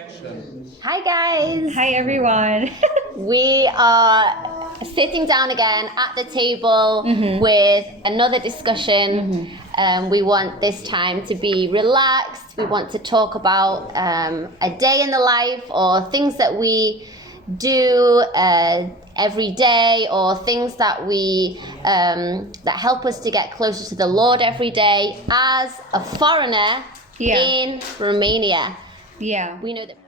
Hi guys! Hi everyone. We are sitting down again at the table with another discussion. We want this time to be relaxed. We want to talk about a day in the life or things that we do every day or things that we that help us to get closer to the Lord every day as a foreigner in Romania. Yeah. We know that.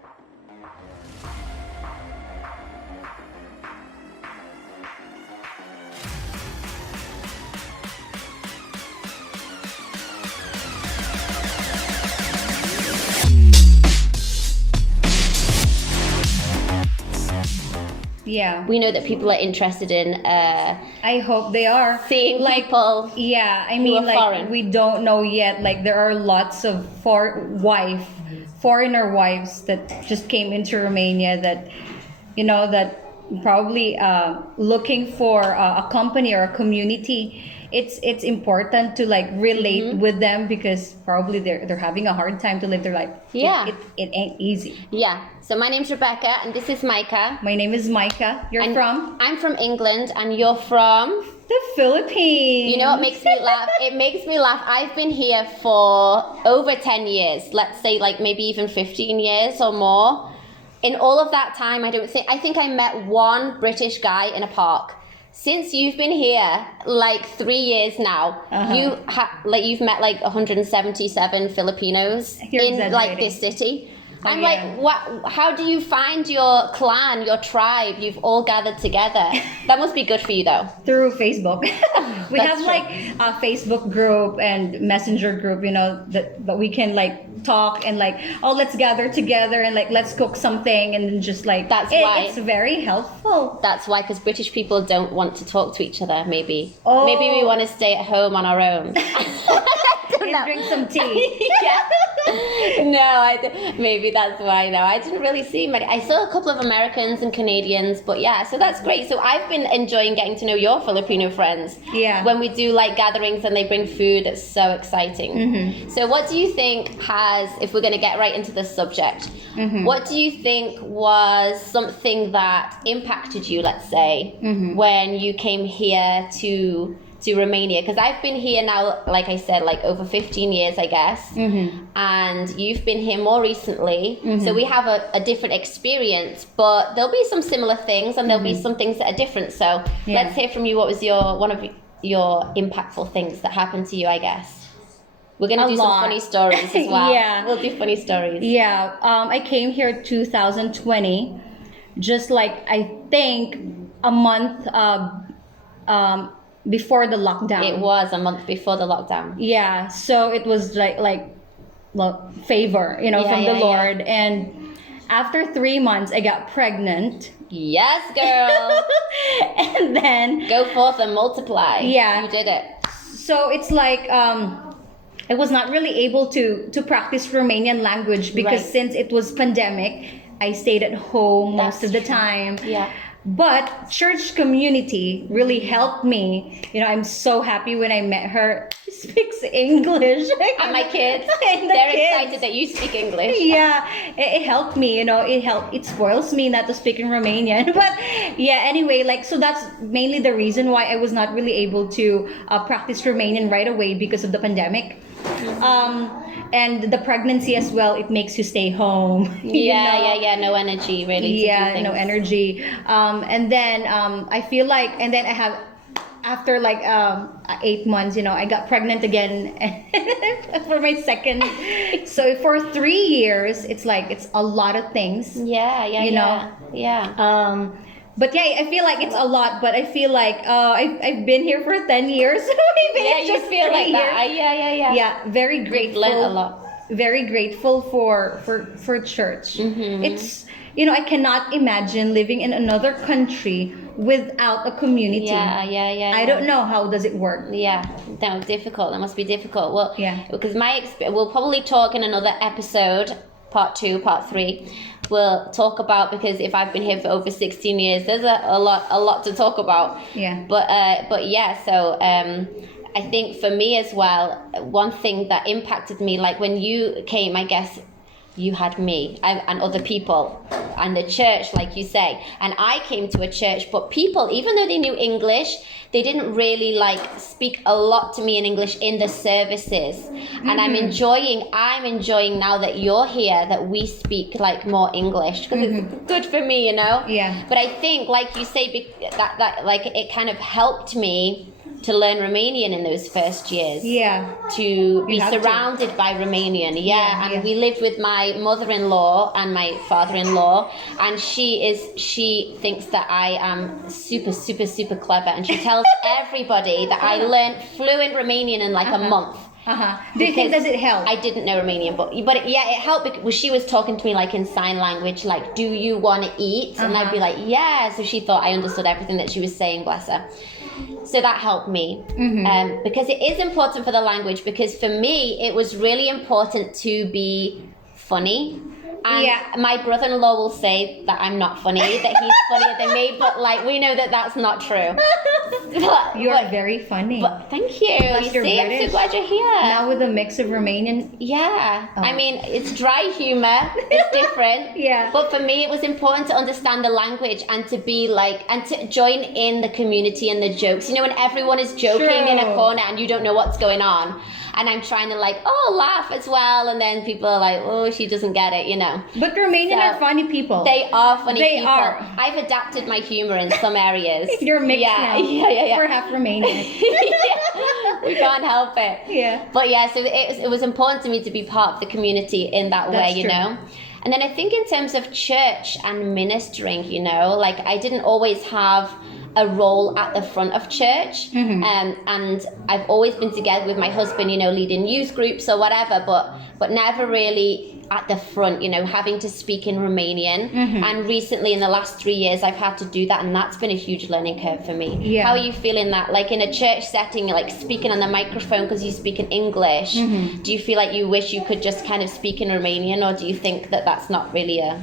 Yeah. We know that people are interested in I hope they are seeing people. Yeah, I who mean, are like, foreign. we don't know yet. Like, there are lots of foreigner wives that just came into Romania that, that probably looking for a company or a community. It's important to like relate with them because probably they're having a hard time to live their life. Yeah. It ain't easy. Yeah. So my name's Rebecca and this is Mica. My name is Mica. You're And from? I'm from England and you're from? The Philippines. You know what makes me laugh? It makes me laugh. I've been here for over 10 years. Let's say like maybe even 15 years or more. In all of that time, I think I met one British guy in a park. Since you've been here like 3 years now, you've met like 177 Filipinos You're in like exaggerating. this city. Oh, I'm yeah. like, what? How do you find your clan, your tribe? You've all gathered together. That must be good for you, though. Through Facebook. We That's have true. like a Facebook group and messenger group, that we can like talk and like, oh, let's gather together and like let's cook something and then just like That's why. it's very helpful. That's why, because British people don't want to talk to each other. Maybe. Oh. Maybe we want to stay at home on our own. And drink some tea. Yeah. No, maybe that's why. No, I didn't really see many. I saw a couple of Americans and Canadians, but yeah, so that's great. So I've been enjoying getting to know your Filipino friends. Yeah. When we do like gatherings and they bring food, it's so exciting. So what do you think if we're going to get right into the subject, what do you think was something that impacted you, let's say, when you came here to Romania? Because I've been here now, like I said, like over 15 years, I guess. And you've been here more recently. So we have a different experience, but there'll be some similar things and there'll be some things that are different. So let's hear from you. What was one of your impactful things that happened to you, I guess? We're going to do some funny stories as well. Yeah. We'll do funny stories. Yeah. I came here 2020, just like I think a month before the lockdown. It was a month before the lockdown. Yeah, so it was like favor, from the Lord. And after 3 months, I got pregnant. Yes, girl. And then Go forth and multiply. Yeah. You did it. so it's like I was not really able to practice Romanian language because Right. since it was pandemic, I stayed at home most That's of the true. time. Yeah. But church community really helped me. I'm so happy when I met her. She speaks English. And my kids, And the they're kids. excited that you speak English. Yeah, it helped me. It spoils me not to speak in Romanian. But yeah, anyway, so that's mainly the reason why I was not really able to practice Romanian right away because of the pandemic. And the pregnancy as well, it makes you stay home. Yeah. No energy really. To do things. No energy. And then I feel like, and then I have, after 8 months, I got pregnant again for my second. So for 3 years, it's a lot of things. Yeah. Yeah. But yeah, I feel like it's a lot, but I feel like I've been here for 10 years. Maybe Yeah, it's you just feel 3 like that. years. Yeah. Yeah, very grateful. learned a lot. Very grateful for church. It's I cannot imagine living in another country without a community. Yeah. I don't know how does it work. Yeah, no, difficult. That must be difficult. Well, Yeah. because we'll probably talk in another episode, part 2, part 3. We'll talk about, because if I've been here for over 16 years, there's a lot to talk about. Yeah. But yeah, so I think for me as well, one thing that impacted me, like when you came, I guess you had me and other people and the church, like you say. And I came to a church, but people, even though they knew English, they didn't really like speak a lot to me in English in the services. And I'm enjoying now that you're here, that we speak like more English, because it's good for me, you know? Yeah. But I think, like you say, that like it kind of helped me to learn Romanian in those first years. Yeah. To be surrounded by Romanian. And we lived with my mother-in-law and my father-in-law, and she thinks that I am super, super, super clever, and she tells everybody that I learned fluent Romanian in like a month. Do you think, does it help? I didn't know Romanian, but it helped because she was talking to me like in sign language, like, do you want to eat? And I'd be like, yeah. So she thought I understood everything that she was saying, bless her. So that helped me, because it is important for the language, because for me, it was really important to be funny. And my brother-in-law will say that I'm not funny, that he's funnier than me, but like we know that that's not true. You're very funny. But thank you. You see, I'm so glad you're here. Now with a mix of Romanian. Yeah. I mean, it's dry humor. It's different. But for me, it was important to understand the language and to be like, and to join in the community and the jokes. You know, when everyone is joking in a corner and you don't know what's going on. And I'm trying to like, laugh as well. And then people are like, she doesn't get it, you know. But Romanian are funny people. They are funny people. They are. I've adapted my humor in some areas. You're mixed now. Yeah. We're half Romanian. We can't help it. Yeah. But so it was important to me to be part of the community in that way, you know. And then I think in terms of church and ministering, you know, like I didn't always have a role at the front of church, and I've always been together with my husband, you know, leading youth groups or whatever, but never really at the front, you know, having to speak in Romanian. And recently in the last 3 years I've had to do that, and that's been a huge learning curve for me. How are you feeling that, like in a church setting, like speaking on the microphone because you speak in English? Do you feel like you wish you could just kind of speak in Romanian, or do you think that that's not really a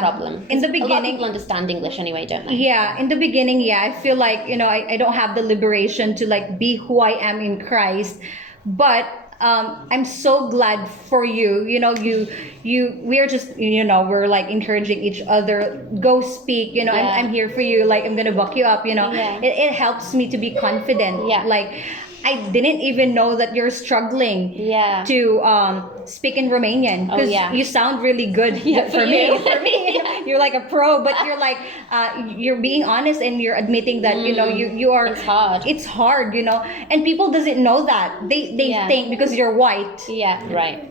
problem? In the beginning, a lot of people understand English anyway, don't they? In the beginning, I feel like, you know, I don't have the liberation to like be who I am in Christ, but I'm so glad for you. You know, we're just, you know, we're like encouraging each other. Go speak. You know, I'm here for you. Like I'm gonna back you up. You know, it helps me to be confident. Like I didn't even know that you're struggling to speak in Romanian, because you sound really good for me. For me, you're like a pro, but you're like you're being honest and you're admitting that you know you are. It's hard. It's hard, you know, and people doesn't know that. They think because you're white.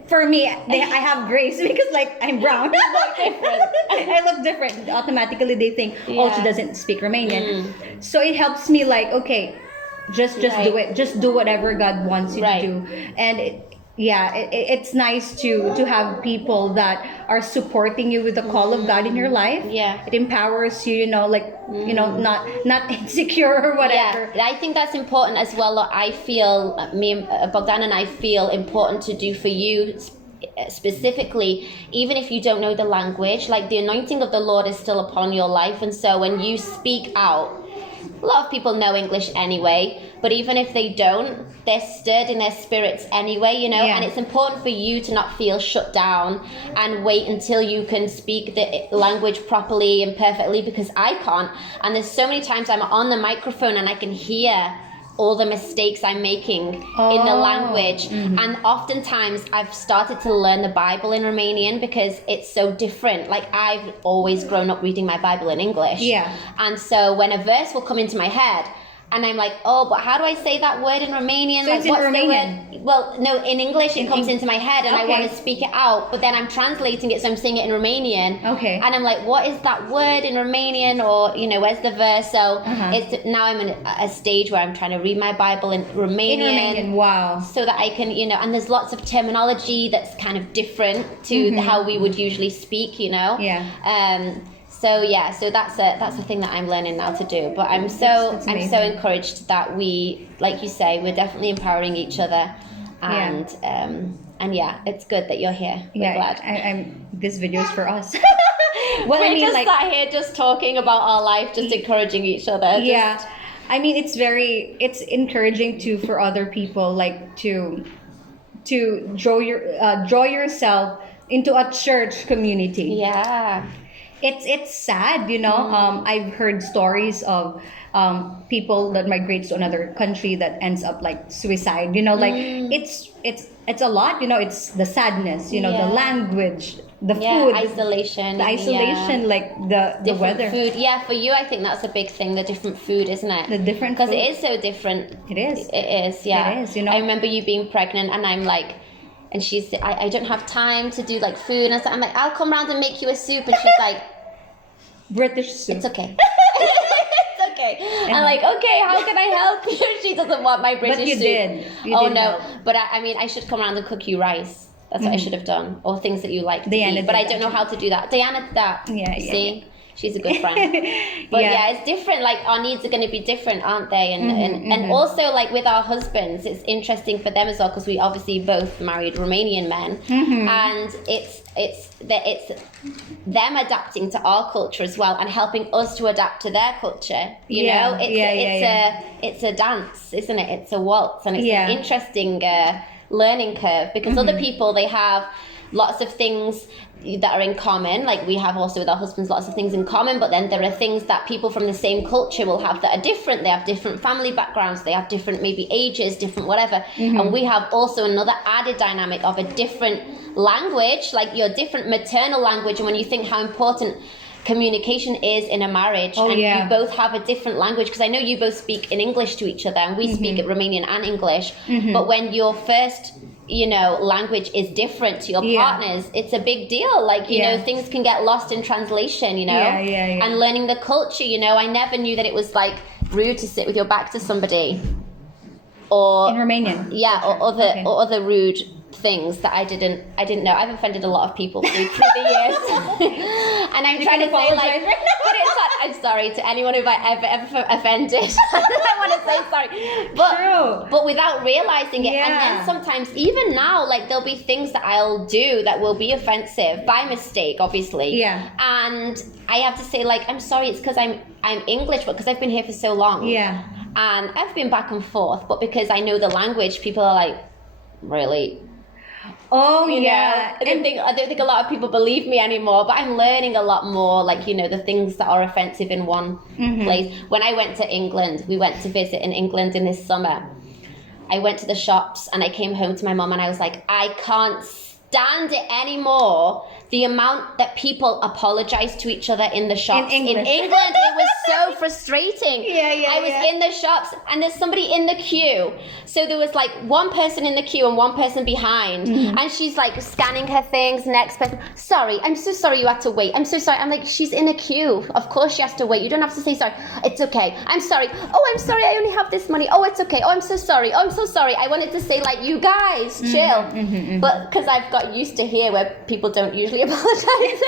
For me, I have grace because like I'm brown. I look different. Automatically, they think, she doesn't speak Romanian. So it helps me like, okay. Just do it. Just do whatever God wants you to do. And it's nice to have people that are supporting you with the call of God in your life. It empowers you, you know, like you know, not insecure or whatever. I think that's important as well. I feel Bogdan and I feel important to do for you specifically, even if you don't know the language, like the anointing of the Lord is still upon your life, and so when you speak out, a lot of people know English anyway, but even if they don't, they're stirred in their spirits anyway, you know. And it's important for you to not feel shut down and wait until you can speak the language properly and perfectly, because I can't. And there's so many times I'm on the microphone and I can hear all the mistakes I'm making in the language. And oftentimes I've started to learn the Bible in Romanian because it's so different. Like I've always grown up reading my Bible in English. And so when a verse will come into my head, and I'm like, but how do I say that word in Romanian? So like, it's in Romanian? The word? Well, no, in English it comes into my head and I want to speak it out, but then I'm translating it, so I'm saying it in Romanian. And I'm like, what is that word in Romanian? Or, you know, where's the verse? So it's now I'm in a stage where I'm trying to read my Bible in Romanian. Wow. So that I can, you know, and there's lots of terminology that's kind of different to how we would usually speak, you know. So that's a thing that I'm learning now to do. But I'm so encouraged that we, like you say, we're definitely empowering each other, and it's good that you're here. We're glad. This video is for us. We're just sat here just talking about our life, just encouraging each other. I mean, it's encouraging for other people, like to draw yourself into a church community. Yeah. It's sad, you know. I've heard stories of people that migrates to another country that ends up like suicide. You know, like it's a lot. You know, it's the sadness. You know, the language, the food, isolation, like the different weather, food. Yeah, for you, I think that's a big thing. The different food, isn't it? the different Because food. it is so different. It is. It is. Yeah. It is. You know. I remember you being pregnant, and I'm like. And she's, I don't have time to do like food. And I'm like, I'll come round and make you a soup. And she's like, British soup. it's okay. It's okay. I'm like, okay, how can I help you? She doesn't want my British But you soup. did. You Oh did no. help. But I mean, I should come around and cook you rice. That's what I should have done. Or things that you like to Diana eat. But did I don't that know how to do that. Diana did that. Yeah. See? She's a good friend. But it's different. Like our needs are going to be different, aren't they? And also like with our husbands, it's interesting for them as well because we obviously both married Romanian men, and it's them adapting to our culture as well and helping us to adapt to their culture. You know, it's a dance, isn't it? It's a waltz, and it's an interesting learning curve because other people they have lots of things that are in common, like we have also with our husbands lots of things in common, but then there are things that people from the same culture will have that are different. They have different family backgrounds, they have different maybe ages, different whatever, and we have also another added dynamic of a different language, like your different maternal language. And when you think how important communication is in a marriage, you both have a different language, because I know you both speak in English to each other and we speak at Romanian and English, but when your first language is different to your partners, it's a big deal. Like, you know, things can get lost in translation, you know, and learning the culture, you know, I never knew that it was like rude to sit with your back to somebody or in Romanian. Yeah, or other rude things that I didn't know. I've offended a lot of people through the years. And I'm trying to say like, but it's not, I'm sorry to anyone who I ever offended. I want to say sorry. But without realizing it. And then sometimes, even now, like there'll be things that I'll do that will be offensive by mistake, obviously. Yeah. And I have to say like, I'm sorry, it's because I'm English, but because I've been here for so long. Yeah. And I've been back and forth, but because I know the language, people are like, really? Oh, you yeah. know, I don't think a lot of people believe me anymore, but I'm learning a lot more, like, you know, the things that are offensive in one place. When I went to England, we went to visit in England in this summer. I went to the shops and I came home to my mum and I was like, I can't stand it anymore. The amount that people apologize to each other in the shops. In England, it was so frustrating. I was in the shops and there's somebody in the queue. So there was like one person in the queue and one person behind. And she's like scanning her things, next person. Sorry, I'm so sorry you had to wait. I'm so sorry. I'm like, she's in a queue. Of course she has to wait. You don't have to say sorry. It's okay. I'm sorry. Oh, I'm sorry. I only have this money. Oh, it's okay. Oh, I'm so sorry. Oh, I'm so sorry. I wanted to say like, you guys, chill. But because I've got used to here where people don't usually apologize.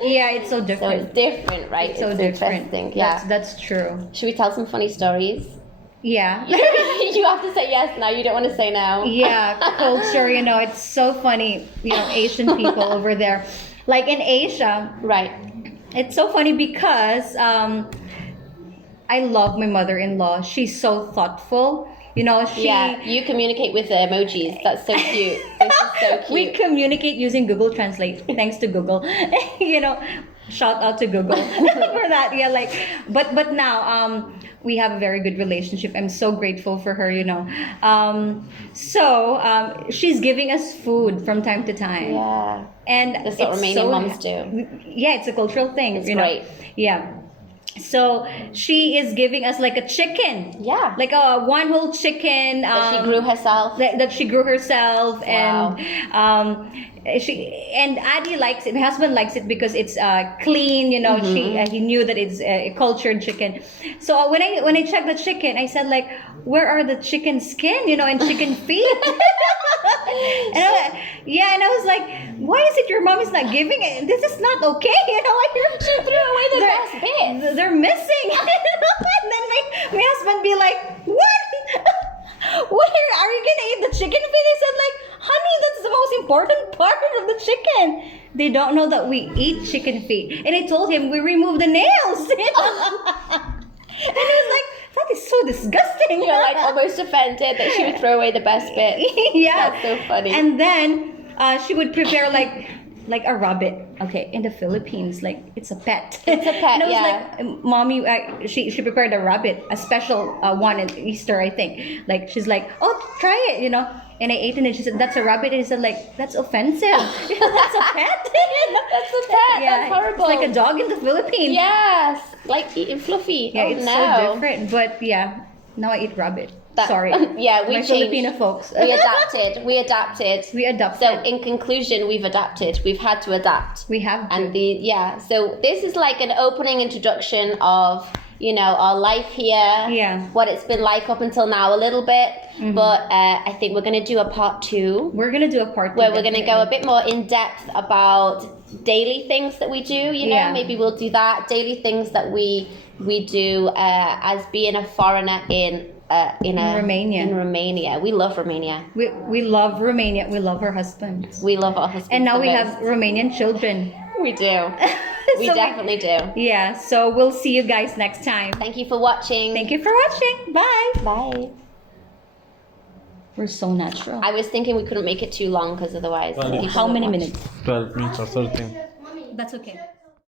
Yeah, it's so different. So it's different, right? It's so different. Interesting. Yeah, that's true. Should we tell some funny stories? Yeah. You have to say yes now. You don't want to say no. Yeah, culture. You know, it's so funny. You know, Asian people over there, like in Asia. Right. It's so funny because I love my mother-in-law. She's so thoughtful. You know, you communicate with the emojis. That's so cute. This is so cute. We communicate using Google Translate. Thanks to Google. You know, shout out to Google for that. Yeah, like, but now we have a very good relationship. I'm so grateful for her. You know, she's giving us food from time to time. Yeah, and that's what Romanian moms do. Yeah, it's a cultural thing. It's great. Yeah. So she is giving us like a chicken. Yeah. Like a one whole chicken. That she grew herself. That she grew herself. Wow. And Adi likes it. My husband likes it because it's clean. You know, he knew that it's a cultured chicken. So when I checked the chicken, I said like, where are the chicken skin? You know, and chicken feet. and I was like, why is it your mom is not giving it? This is not okay. You know, like she threw away the best bits. They're missing. And then my husband be like, what? Where are you gonna eat the chicken feet? He said like, honey, that's the most important part of the chicken. They don't know that we eat chicken feet. And I told him we remove the nails. And he was like, that is so disgusting. You're like almost offended that she would throw away the best bit. Yeah. That's so funny. And then she would prepare like like a rabbit. Okay, in the Philippines, like it's a pet. It's a pet, And I was yeah. like, mommy, she prepared a rabbit, a special one at Easter, I think. Like she's like, oh, try it, you know. And I ate it, and she said, "That's a rabbit." And I said, "Like that's offensive. That's a pet." That's a pet. That's horrible. It's like a dog in the Philippines. Yes, like eating fluffy. Yeah, Oh, it's no. so different. But yeah, now I eat rabbit. Sorry. Yeah, we my changed. Filipino folks. We adapted. We adapted. We adapted. So in conclusion, we've adapted. We've had to adapt. We have to. And so this is like an opening introduction of, you know, our life here. Yeah. What it's been like up until now a little bit. But I think we're going to do a part 2. We're going to do a part 2. Where we're going to go a bit more in depth about daily things that we do, you know. Yeah. Maybe we'll do that. Daily things that we do as being a foreigner in Romania. In Romania. We love Romania. We love Romania. We love our husbands. We love our husbands. And now the we most. have Romanian children. We do. We So definitely do. Yeah, so we'll see you guys next time. Thank you for watching. Thank you for watching. Bye. Bye. We're so natural. I was thinking we couldn't make it too long because otherwise. Well, people How won't many watch. minutes? 12 minutes or 13. That's okay.